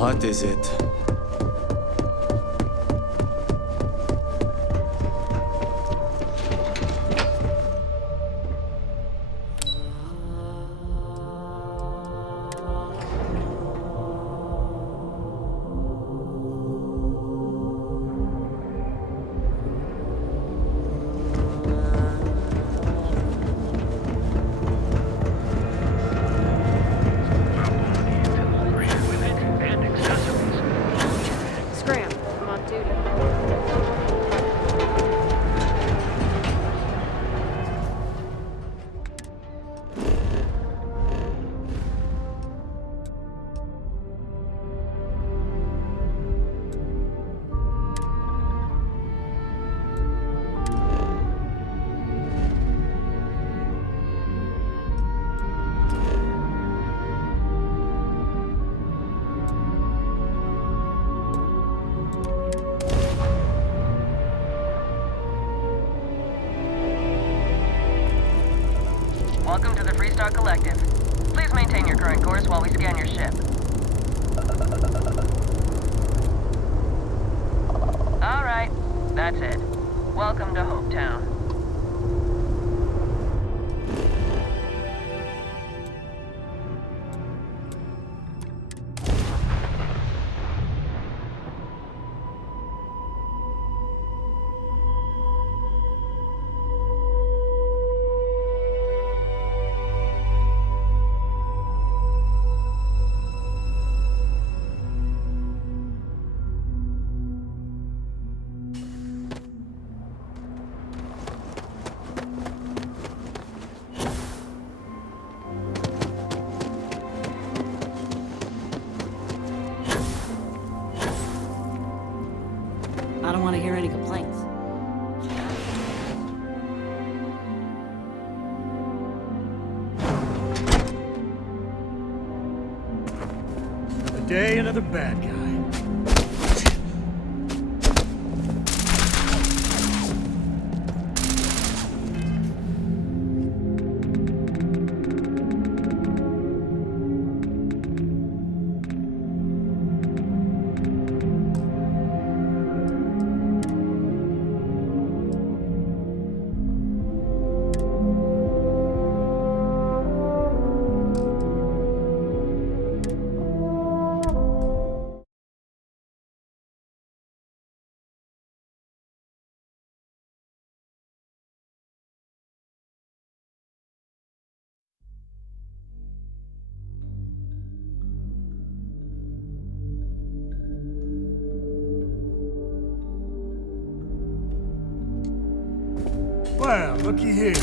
What is it? Scram, I'm on duty. Welcome to the Freestar Collective. Please maintain your current course while we scan your ship. All right, that's it. Welcome to Hopetown. I don't want to hear any complaints. Another day, another bad guy. Well, looky here.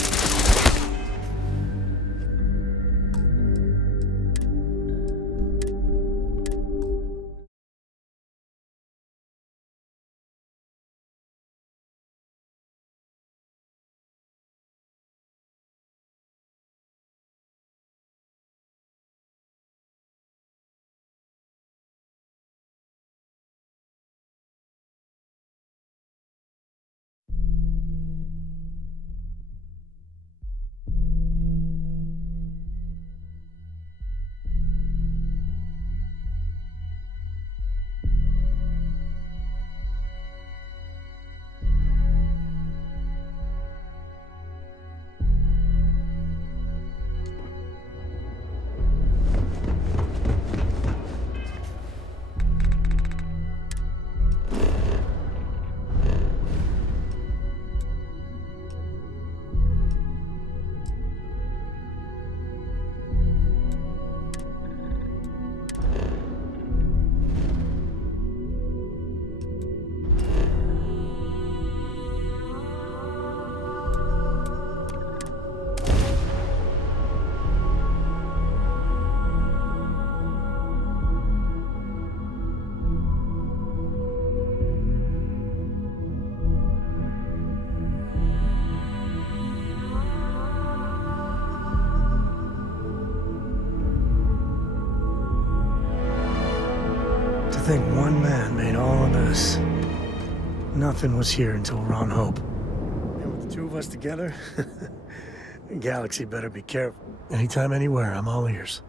To think one man made all of this. Nothing was here until Ron Hope. And with the two of us together, the galaxy better be careful. Anytime, anywhere, I'm all ears.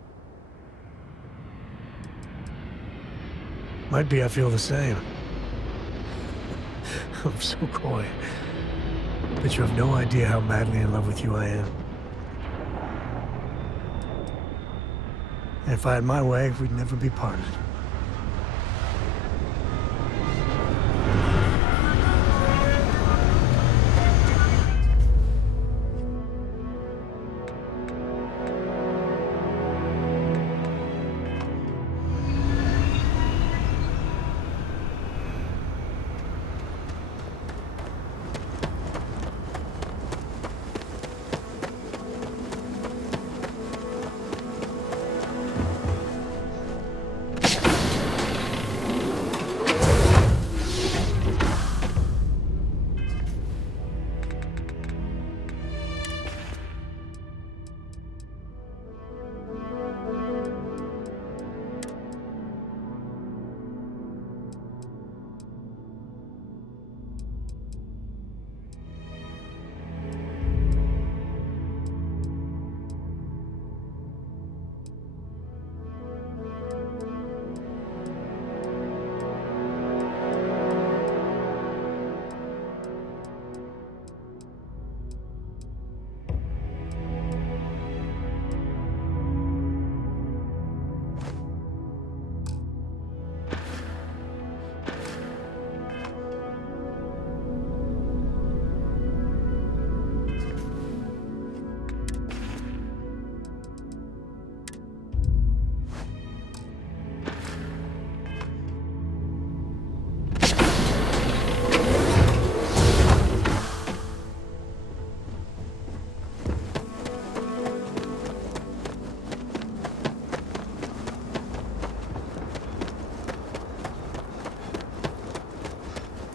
Might be I feel the same. I'm so coy. But you have no idea how madly in love with you I am. And if I had my way, we'd never be parted.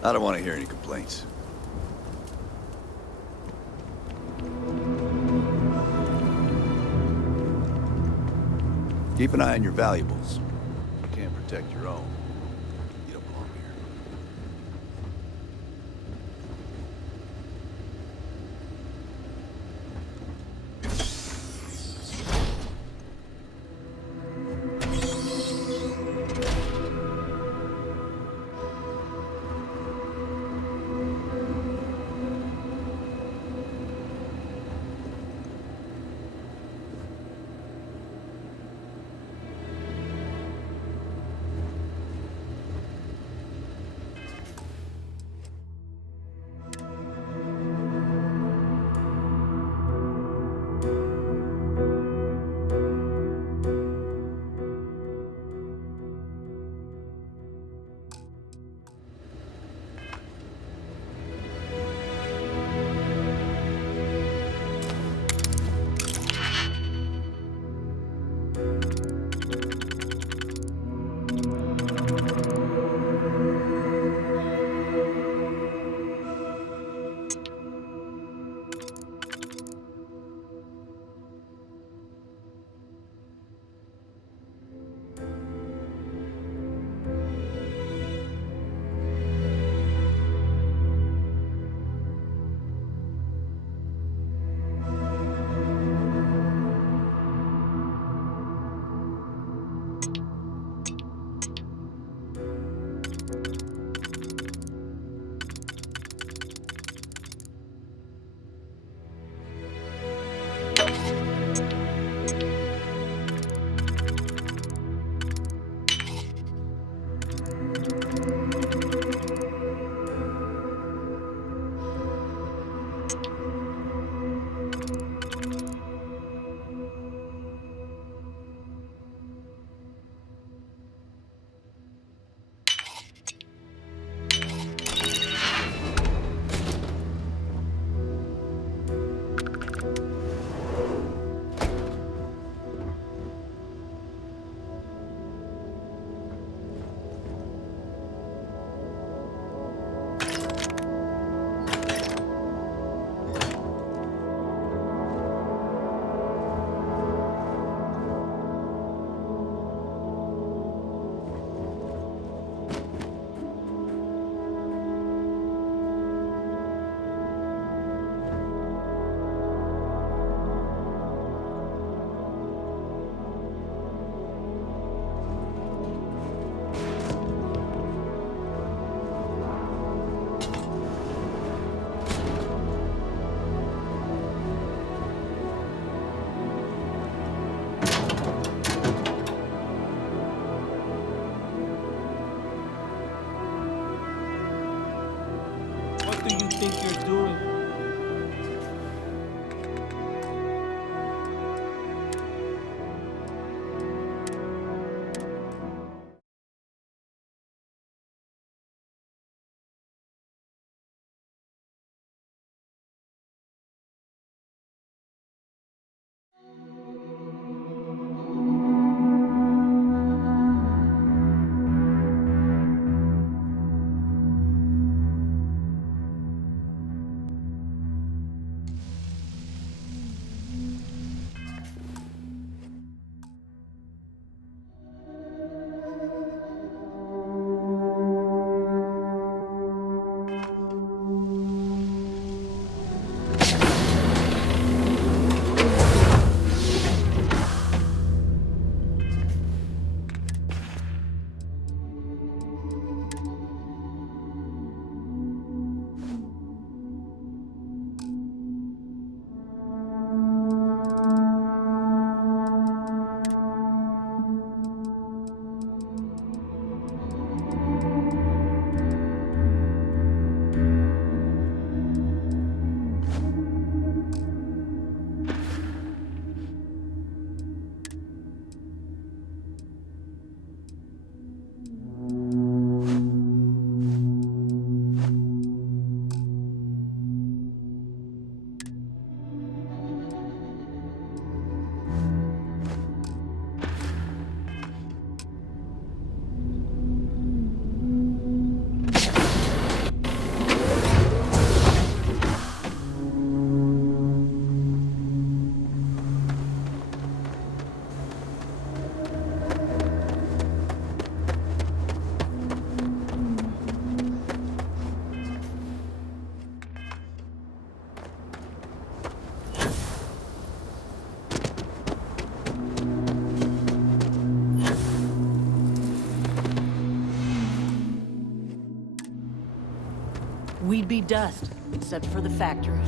I don't want to hear any complaints. Keep an eye on your valuables. You can't protect your own. You don't belong here. we'd be dust, except for the factory.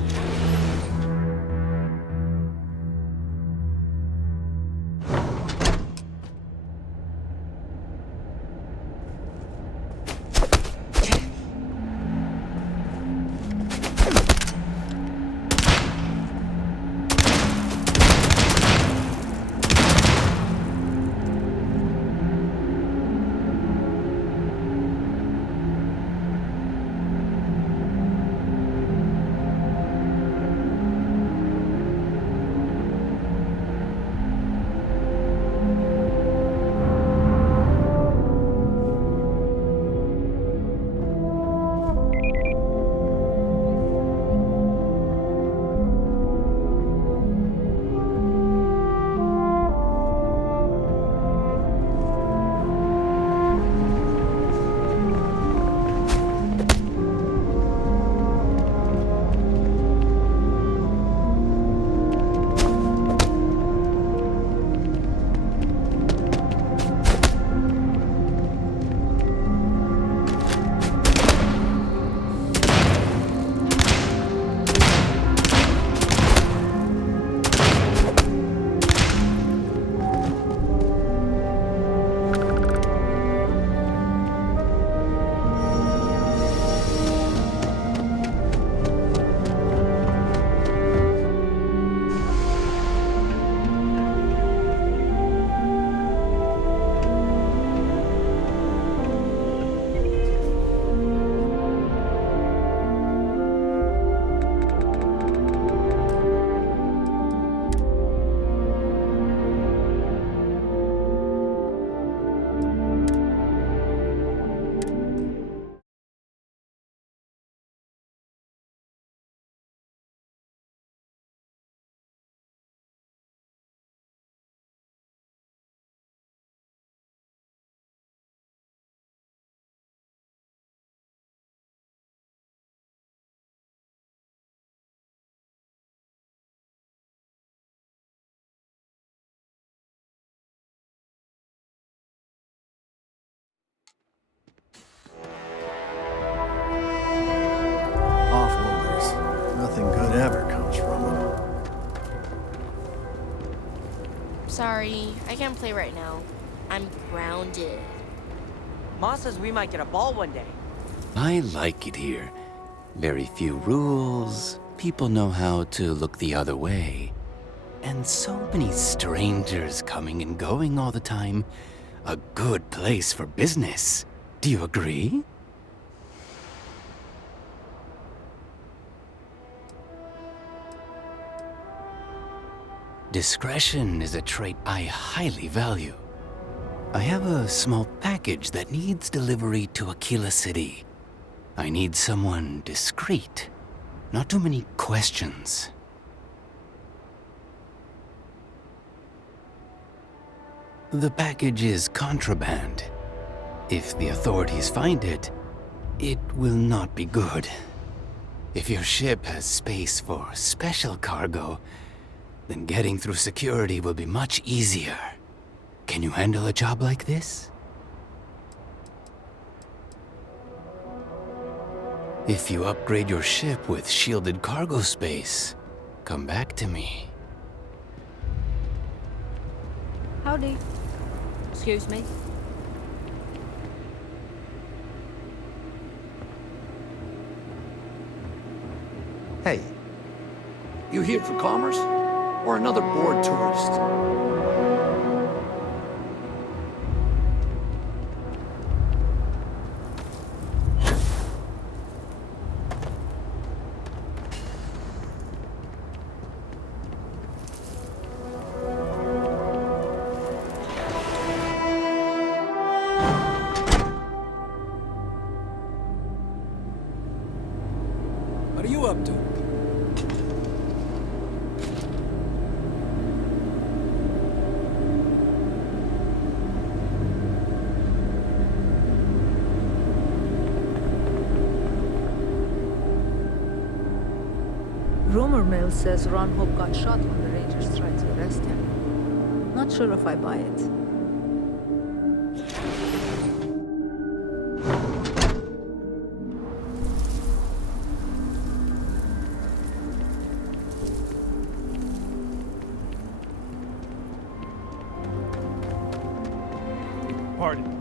Offloaders. Nothing good ever comes from them. Sorry, I can't play right now. I'm grounded. Ma says we might get a ball one day. I like it here. Very few rules. People know how to look the other way. And so many strangers coming and going all the time. A good place for business. Do you agree? Discretion is a trait I highly value. I have a small package that needs delivery to Aquila City. I need someone discreet. Not too many questions. The package is contraband. If the authorities find it, it will not be good. If your ship has space for special cargo, then getting through security will be much easier. Can you handle a job like this? If you upgrade your ship with shielded cargo space, come back to me. Howdy. Excuse me. Hey, you here for commerce? Or another bored tourist? What are you up to? Rumor mill says Ron Hope got shot when the Rangers tried to arrest him. Not sure if I buy it. party.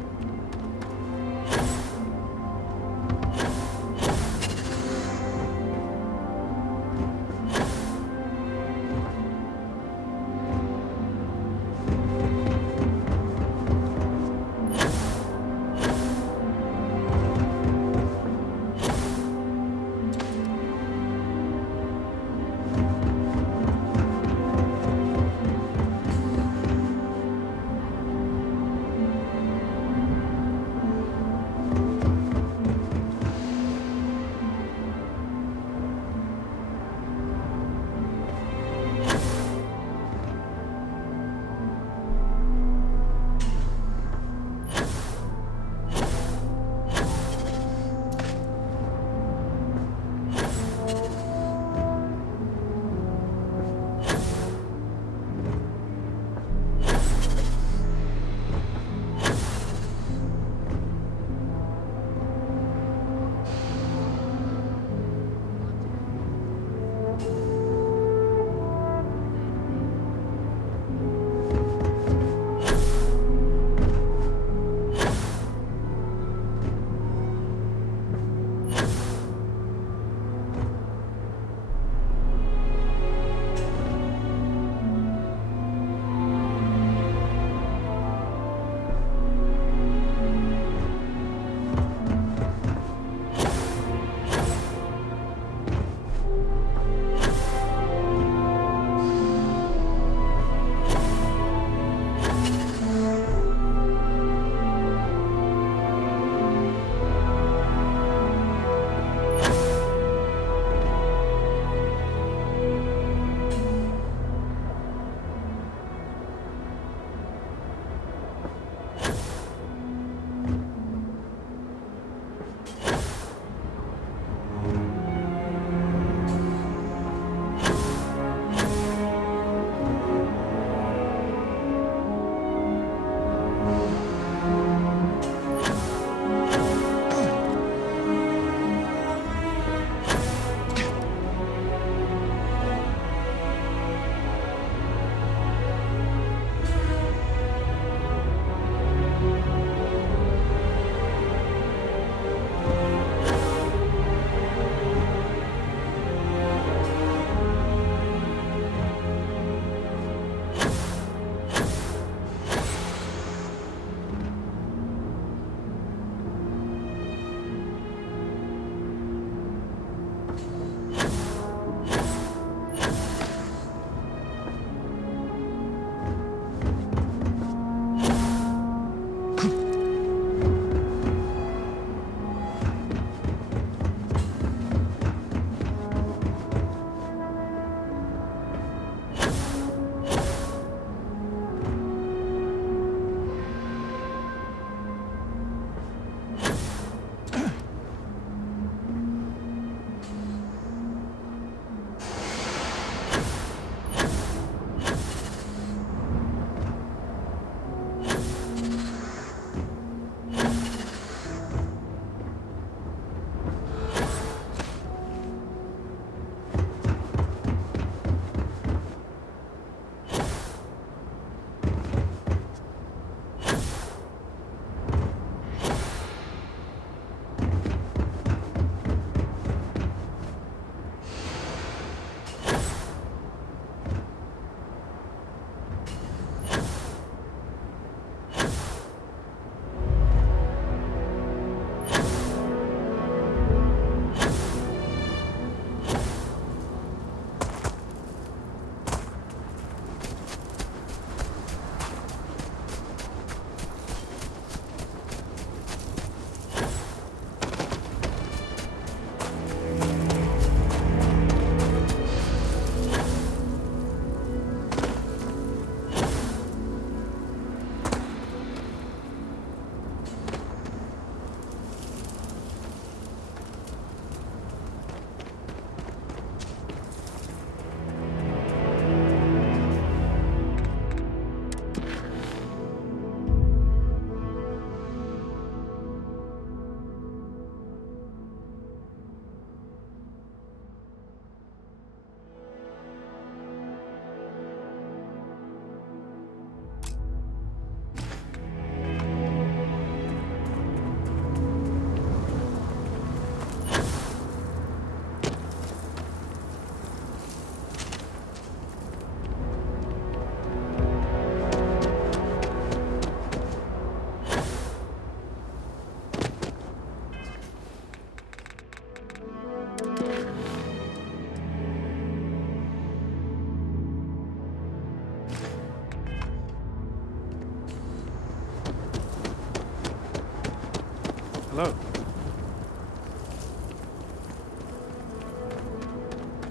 Hello.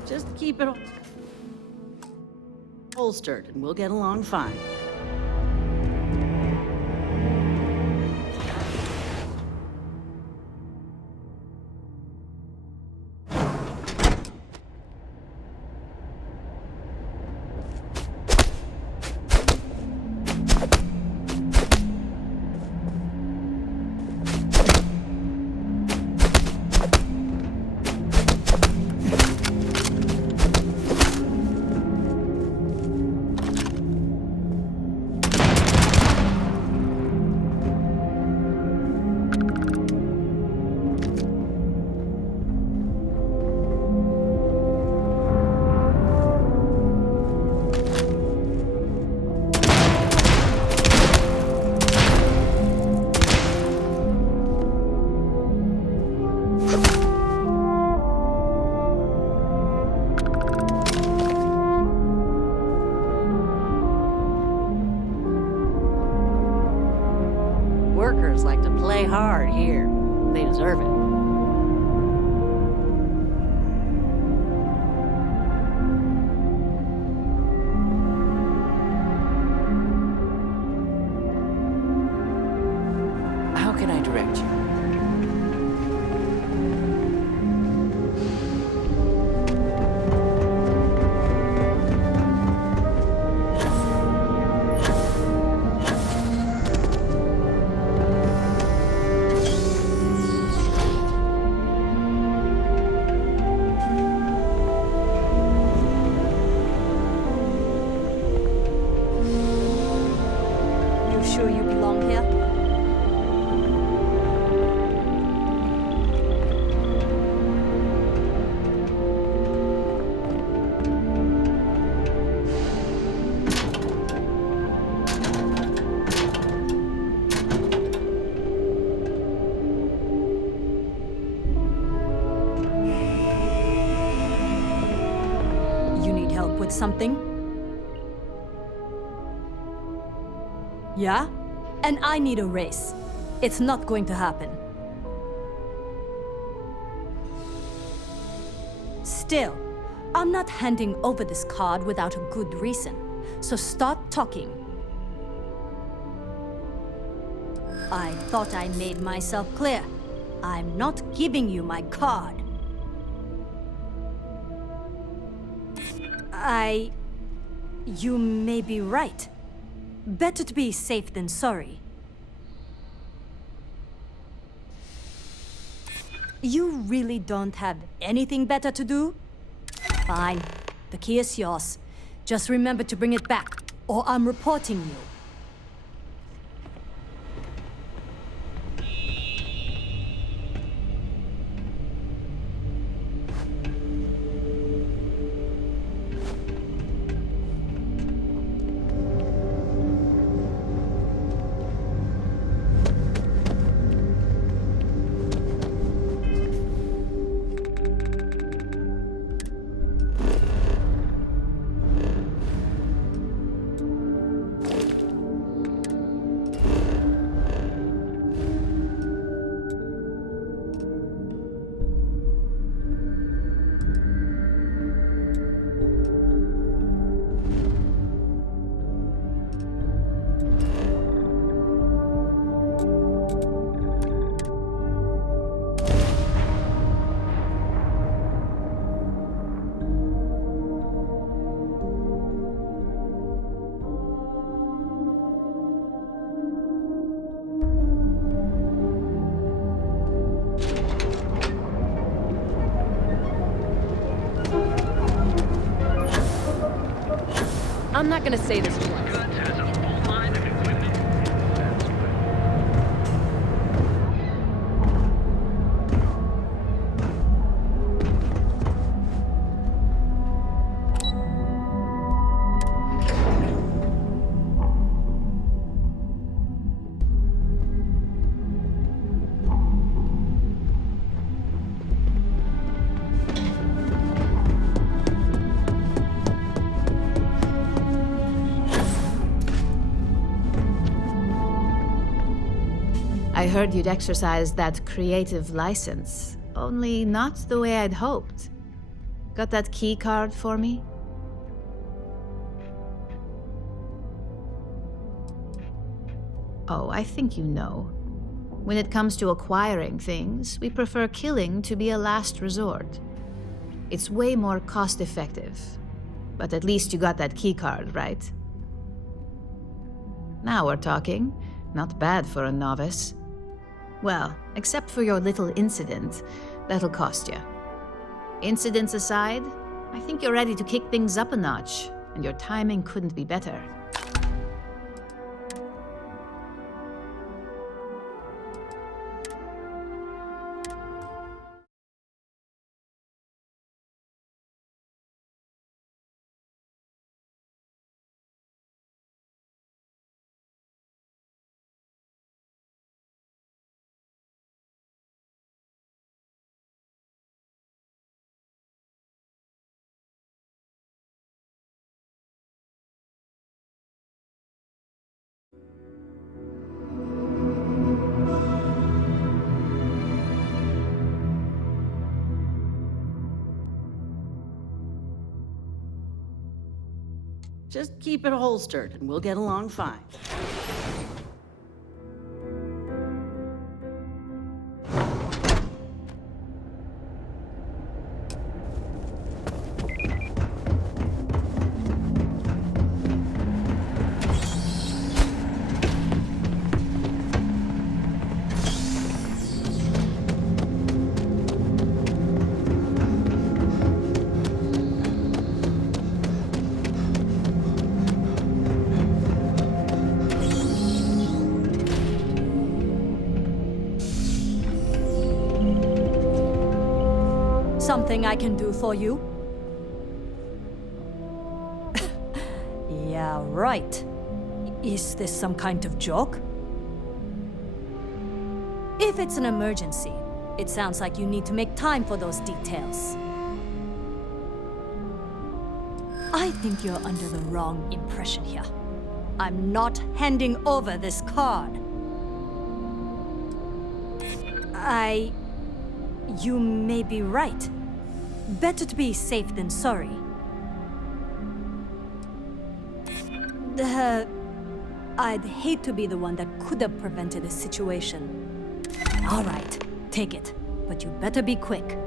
Just keep it holstered and we'll get along fine. Workers like to play hard here. They deserve it. How can I direct you? You sure you belong here? You need help with something? Yeah? And I need a race. It's not going to happen. Still, I'm not handing over this card without a good reason. So start talking. I thought I made myself clear. I'm not giving you my card. You may be right. Better to be safe than sorry. You really don't have anything better to do? Fine. The key is yours. Just remember to bring it back, or I'm reporting you. I'm not gonna say this twice. I heard you'd exercised that creative license, only not the way I'd hoped. Got that key card for me? Oh, I think you know. When it comes to acquiring things, we prefer killing to be a last resort. It's way more cost-effective. But at least you got that key card, right? Now we're talking. Not bad for a novice. Well, except for your little incident, that'll cost you. Incidents aside, I think you're ready to kick things up a notch, and your timing couldn't be better. Just keep it holstered and we'll get along fine. Something I can do for you? Yeah, right. Is this some kind of joke? If it's an emergency, it sounds like you need to make time for those details. I think you're under the wrong impression here. I'm not handing over this card. You may be right. Better to be safe than sorry. I'd hate to be the one that could have prevented this situation. All right, take it. But you better be quick.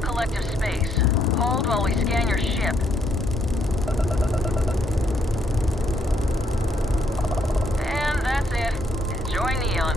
Collective space. Hold while we scan your ship. And that's it. Enjoy Neon.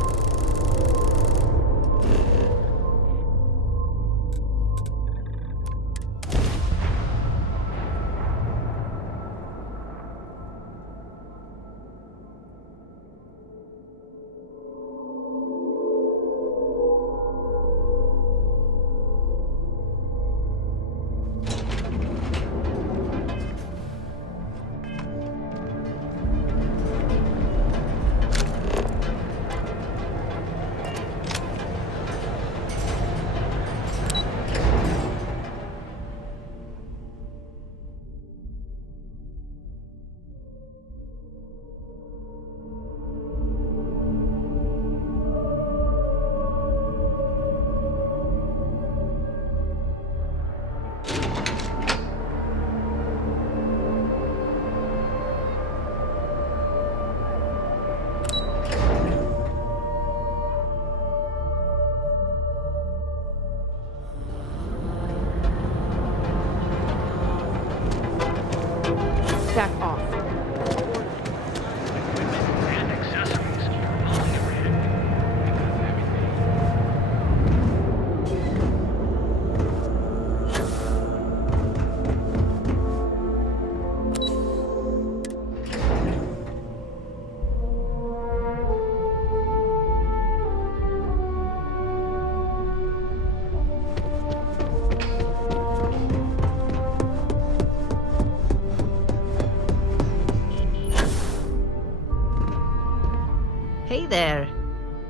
Hey there.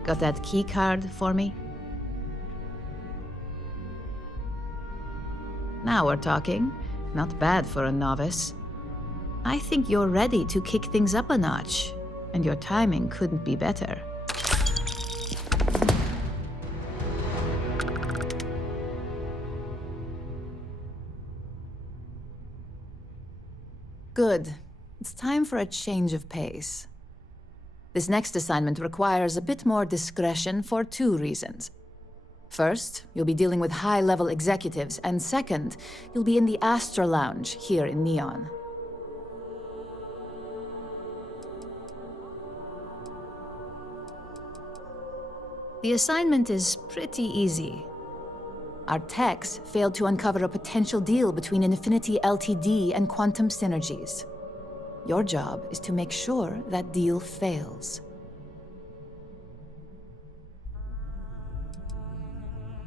Got that key card for me? Now we're talking. Not bad for a novice. I think you're ready to kick things up a notch, and your timing couldn't be better. Good. It's time for a change of pace. This next assignment requires a bit more discretion for 2 reasons. First, you'll be dealing with high-level executives, and second, you'll be in the Astra Lounge here in Neon. The assignment is pretty easy. Our techs failed to uncover a potential deal between Infinity Ltd. And Quantum Synergies. Your job is to make sure that deal fails.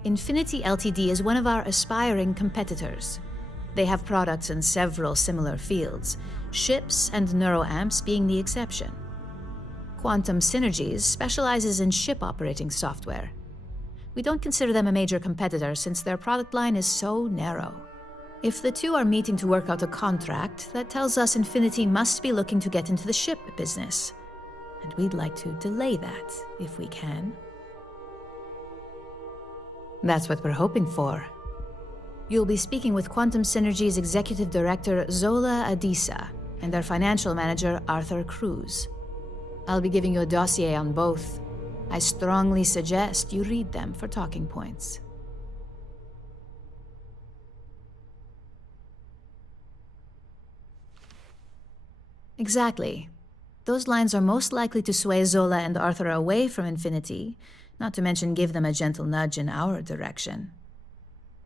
Infinity Ltd. Is one of our aspiring competitors. They have products in several similar fields, ships and neuroamps being the exception. Quantum Synergies specializes in ship operating software. We don't consider them a major competitor since their product line is so narrow. If the two are meeting to work out a contract, that tells us Infinity must be looking to get into the ship business. And we'd like to delay that, if we can. That's what we're hoping for. You'll be speaking with Quantum Synergy's Executive Director, Zola Adisa, and their Financial Manager, Arthur Cruz. I'll be giving you a dossier on both. I strongly suggest you read them for talking points. Exactly. Those lines are most likely to sway Zola and Arthur away from Infinity, not to mention give them a gentle nudge in our direction.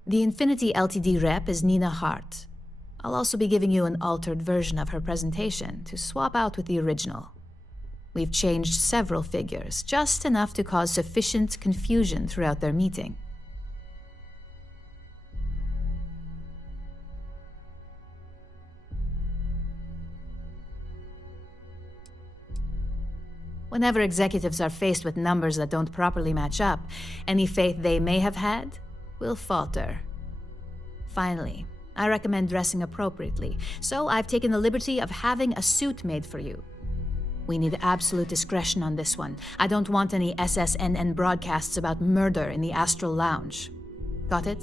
The Infinity Ltd. rep is Nina Hart. I'll also be giving you an altered version of her presentation to swap out with the original. We've changed several figures, just enough to cause sufficient confusion throughout their meeting. Whenever executives are faced with numbers that don't properly match up, any faith they may have had will falter. Finally, I recommend dressing appropriately, so I've taken the liberty of having a suit made for you. We need absolute discretion on this one. I don't want any SSNN broadcasts about murder in the Astral Lounge. Got it?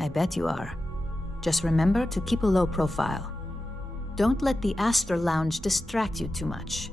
I bet you are. Just remember to keep a low profile. Don't let the Astral Lounge distract you too much.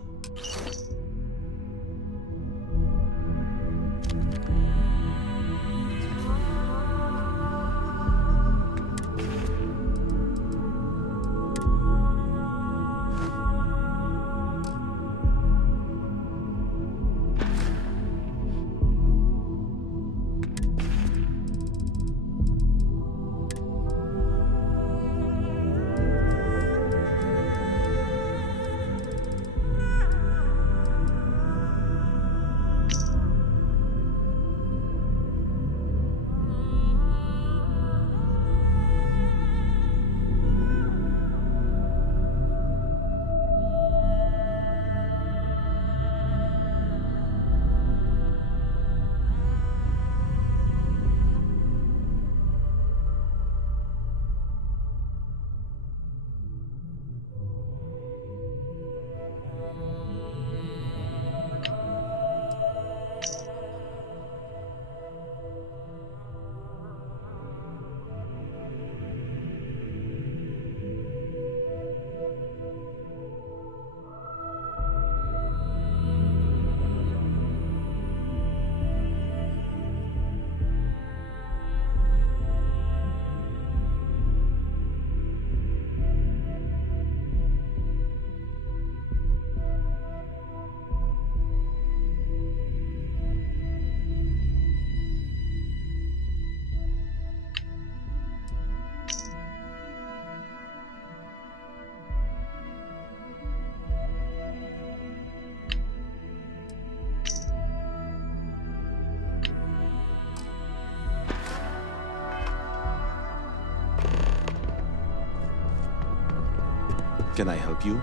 Can I help you?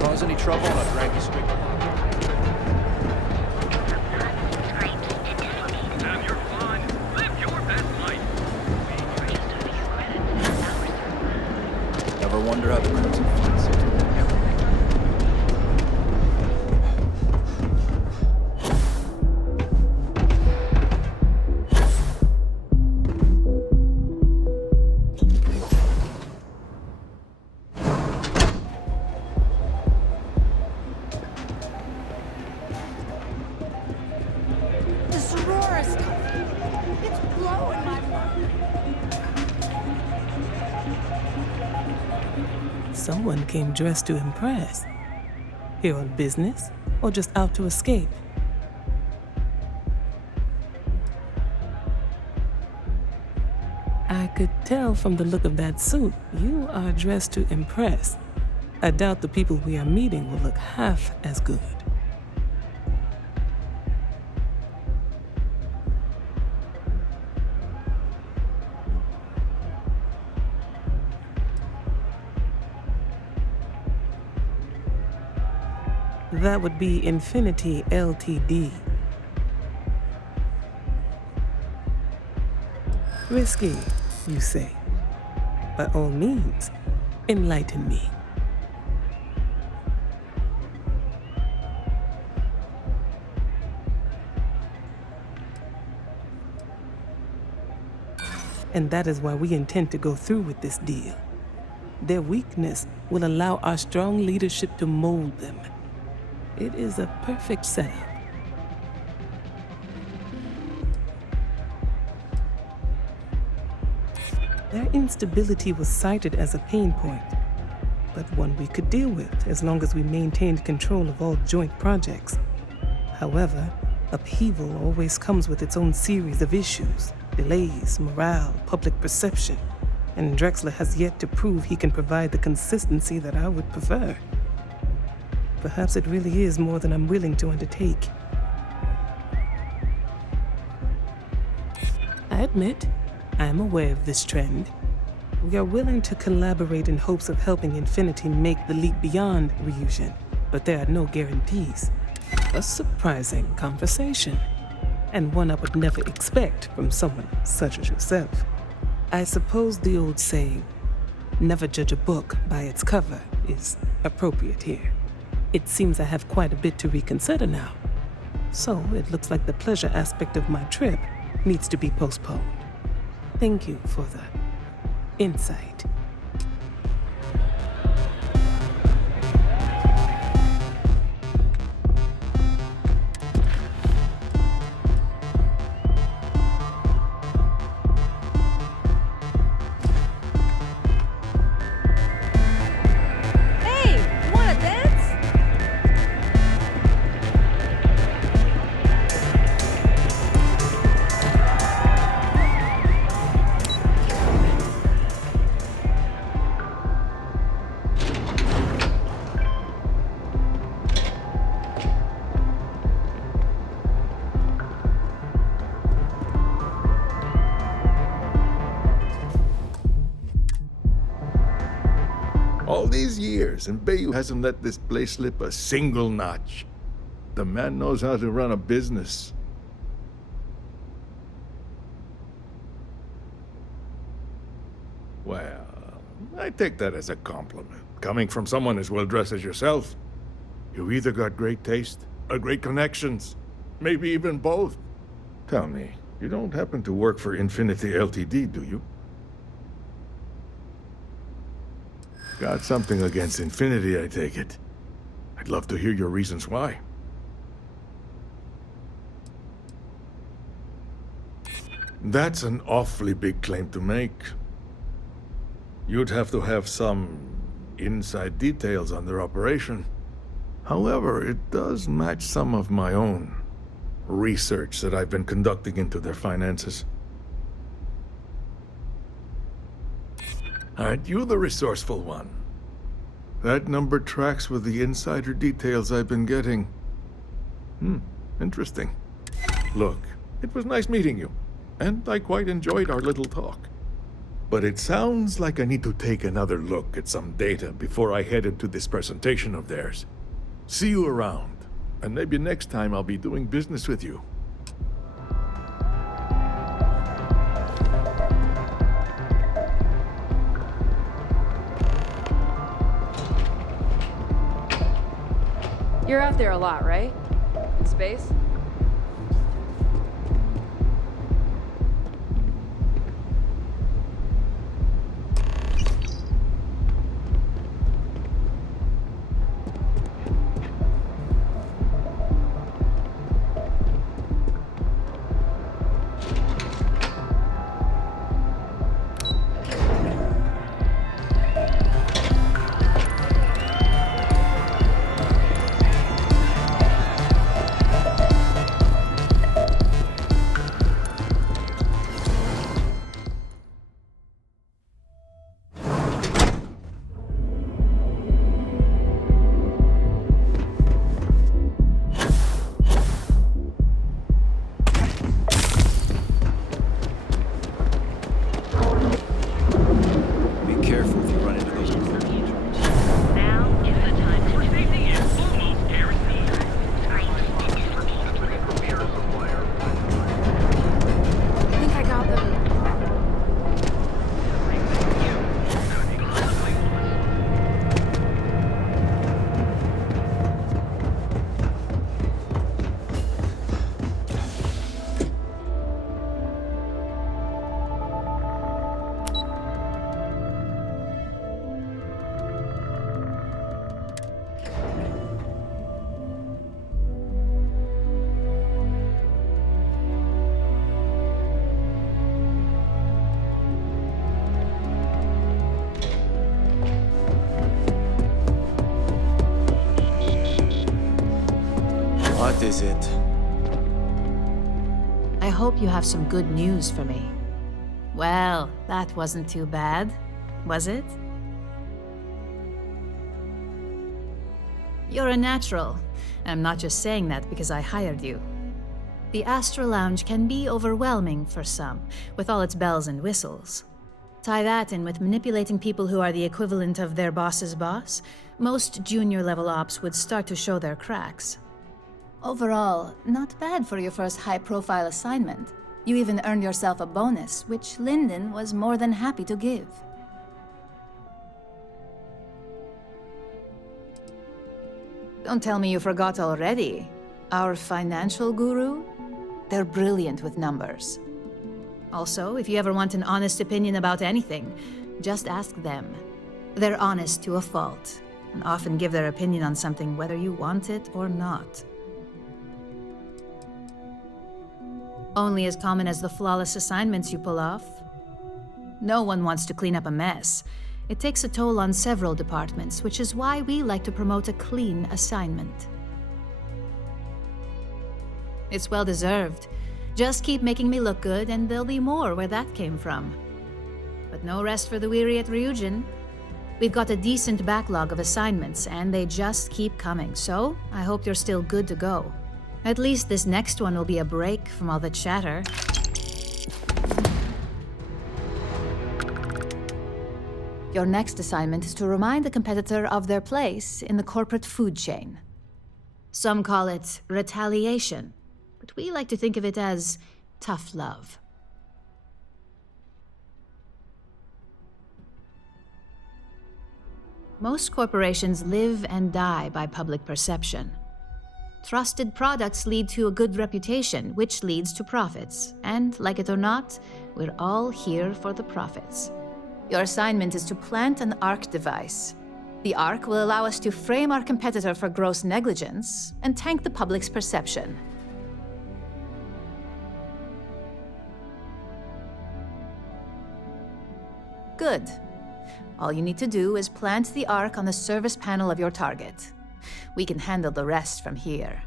Cause any trouble, I'll drag you straight to locker. Have your fun. Live your best life. Ever wonder how the Crimson Fleet sits with that? This Aurora stuff. It's blowing my mind. Someone came dressed to impress. Here on business, or just out to escape? I could tell from the look of that suit, you are dressed to impress. I doubt the people we are meeting will look half as good. That would be Infinity Ltd. Risky, you say? By all means, enlighten me. And that is why we intend to go through with this deal. Their weakness will allow our strong leadership to mold them. It is a perfect setup. Their instability was cited as a pain point, but one we could deal with as long as we maintained control of all joint projects. However, upheaval always comes with its own series of issues, delays, morale, public perception, and Drexler has yet to prove he can provide the consistency that I would prefer. Perhaps it really is more than I'm willing to undertake. I admit, I am aware of this trend. We are willing to collaborate in hopes of helping Infinity make the leap beyond Ryujin, but there are no guarantees. A surprising conversation, and one I would never expect from someone such as yourself. I suppose the old saying, never judge a book by its cover, is appropriate here. It seems I have quite a bit to reconsider now. So it looks like the pleasure aspect of my trip needs to be postponed. Thank you for the insight. All these years, and Bayou hasn't let this place slip a single notch. The man knows how to run a business. Well, I take that as a compliment, coming from someone as well-dressed as yourself. You either got great taste or great connections, maybe even both. Tell me, you don't happen to work for Infinity Ltd, do you? Got something against Infinity, I take it. I'd love to hear your reasons why. That's an awfully big claim to make. You'd have to have some inside details on their operation. However, it does match some of my own research that I've been conducting into their finances. Aren't you the resourceful one? That number tracks with the insider details I've been getting. Interesting. Look, it was nice meeting you, and I quite enjoyed our little talk. But it sounds like I need to take another look at some data before I head into this presentation of theirs. See you around, and maybe next time I'll be doing business with you. You're out there a lot, right? In space? What is it? I hope you have some good news for me. Well, that wasn't too bad, was it? You're a natural. I'm not just saying that because I hired you. The Astro Lounge can be overwhelming for some, with all its bells and whistles. Tie that in with manipulating people who are the equivalent of their boss's boss, most junior-level ops would start to show their cracks. Overall, not bad for your first high-profile assignment. You even earned yourself a bonus, which Lyndon was more than happy to give. Don't tell me you forgot already. Our financial guru? They're brilliant with numbers. Also, if you ever want an honest opinion about anything, just ask them. They're honest to a fault, and often give their opinion on something whether you want it or not. Only as common as the flawless assignments you pull off. No one wants to clean up a mess. It takes a toll on several departments, which is why we like to promote a clean assignment. It's well deserved. Just keep making me look good, and there'll be more where that came from. But no rest for the weary at Ryujin. We've got a decent backlog of assignments, and they just keep coming, so I hope you're still good to go. At least this next one will be a break from all the chatter. Your next assignment is to remind the competitor of their place in the corporate food chain. Some call it retaliation, but we like to think of it as tough love. Most corporations live and die by public perception. Trusted products lead to a good reputation, which leads to profits. And, like it or not, we're all here for the profits. Your assignment is to plant an ARC device. The ARC will allow us to frame our competitor for gross negligence and tank the public's perception. Good. All you need to do is plant the arc on the service panel of your target. We can handle the rest from here.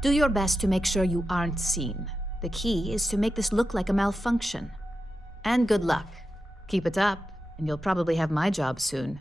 Do your best to make sure you aren't seen. The key is to make this look like a malfunction. And good luck. Keep it up, and you'll probably have my job soon.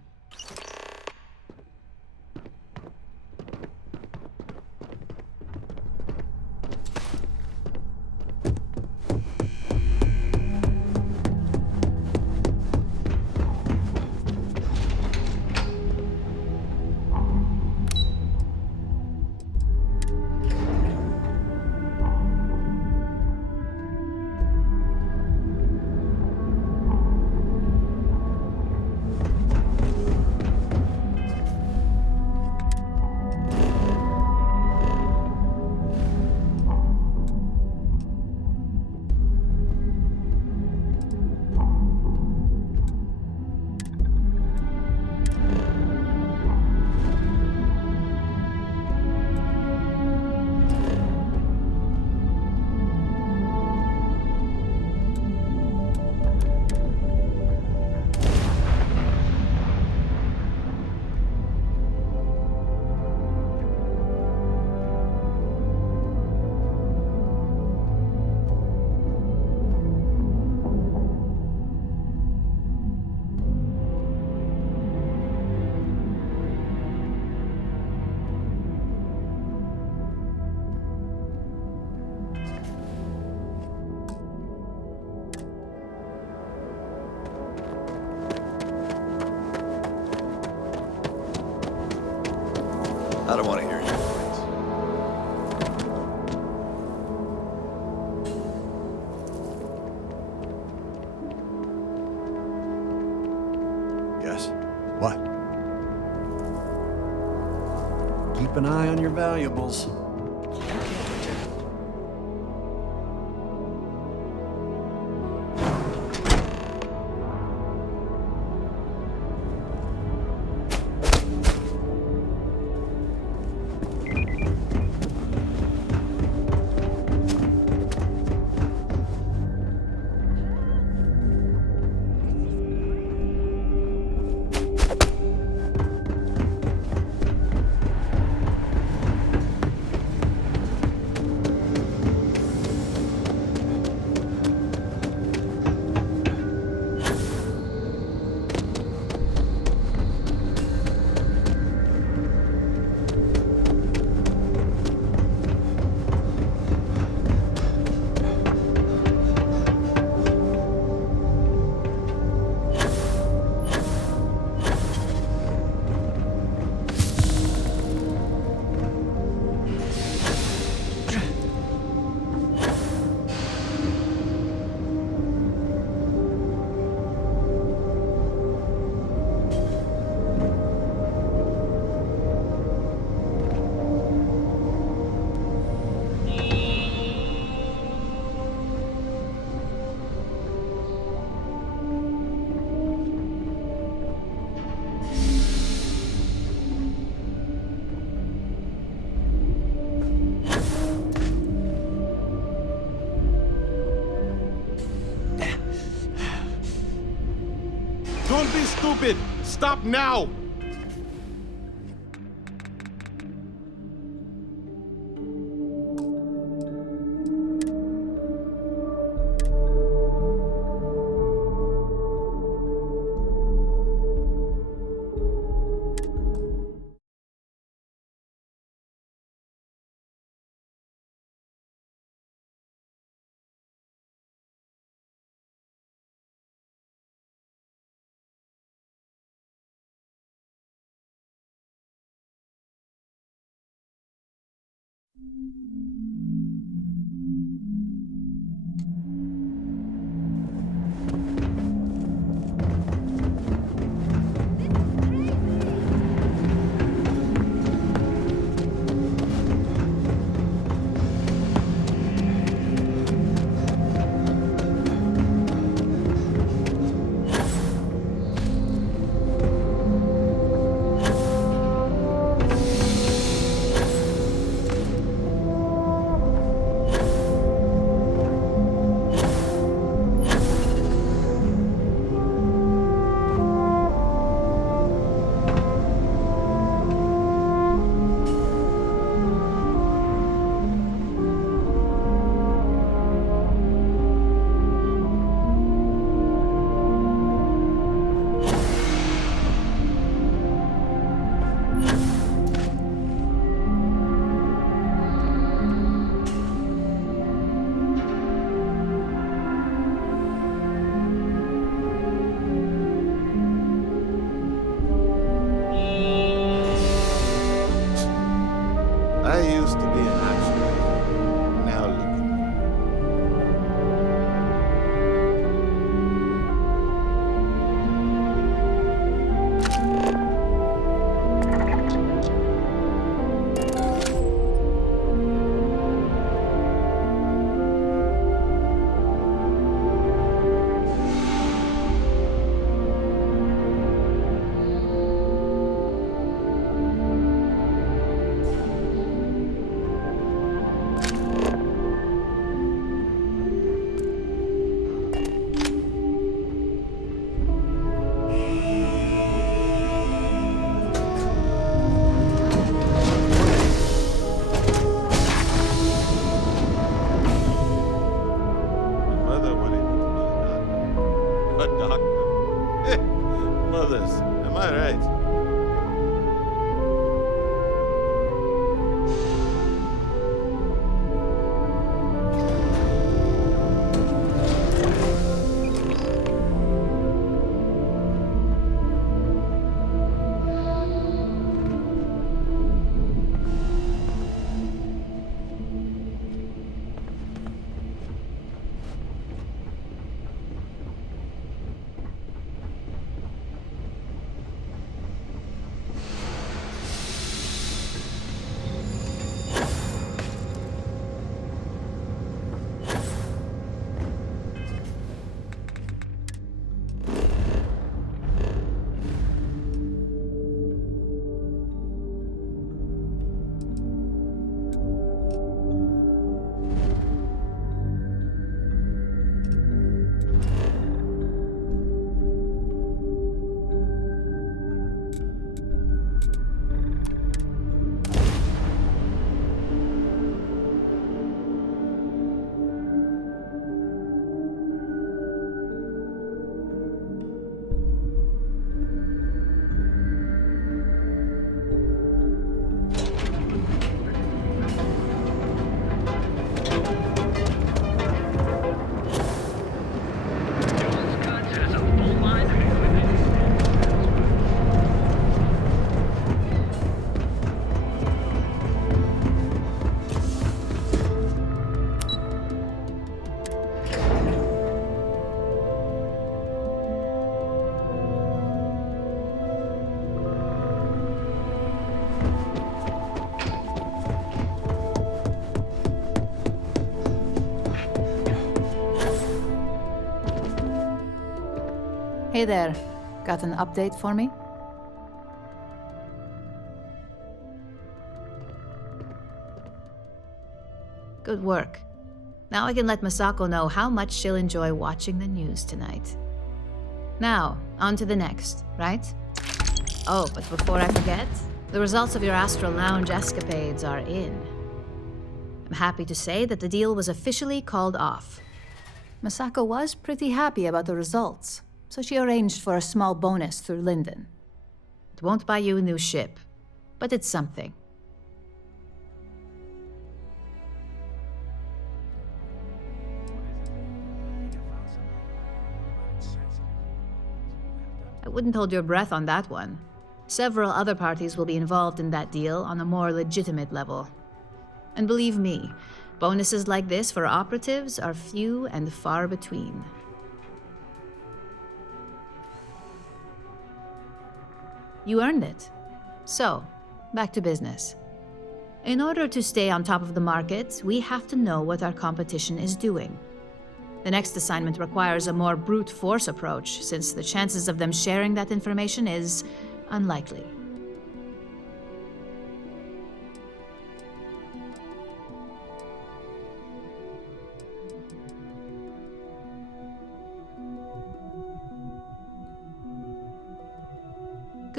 I don't want to hear your complaints. Yes? What? Keep an eye on your valuables. Don't be stupid! Stop now! of this. Am I right? Hey there. Got an update for me? Good work. Now I can let Masako know how much she'll enjoy watching the news tonight. Now, on to the next, right? Oh, but before I forget, the results of your Astral Lounge escapades are in. I'm happy to say that the deal was officially called off. Masako was pretty happy about the results, so she arranged for a small bonus through Linden. It won't buy you a new ship, but it's something. I wouldn't hold your breath on that one. Several other parties will be involved in that deal on a more legitimate level. And believe me, bonuses like this for operatives are few and far between. You earned it. So, back to business. In order to stay on top of the market, we have to know what our competition is doing. The next assignment requires a more brute force approach, since the chances of them sharing that information is unlikely.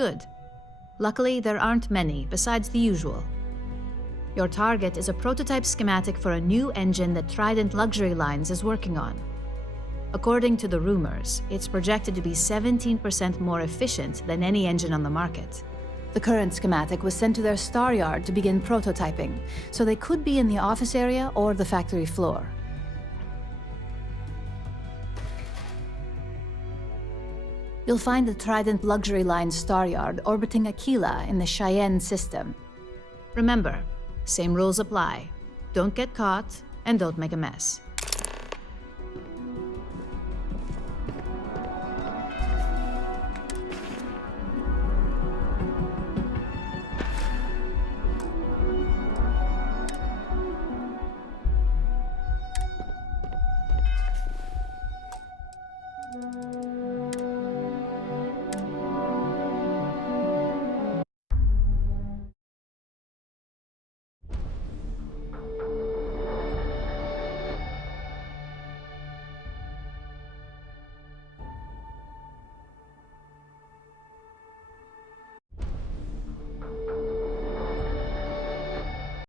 Good. Luckily, there aren't many, besides the usual. Your target is a prototype schematic for a new engine that Trident Luxury Lines is working on. According to the rumors, it's projected to be 17% more efficient than any engine on the market. The current schematic was sent to their star yard to begin prototyping, so they could be in the office area or the factory floor. You'll find the Trident Luxury Line star yard orbiting Aquila in the Cheyenne system. Remember, same rules apply. Don't get caught, and don't make a mess.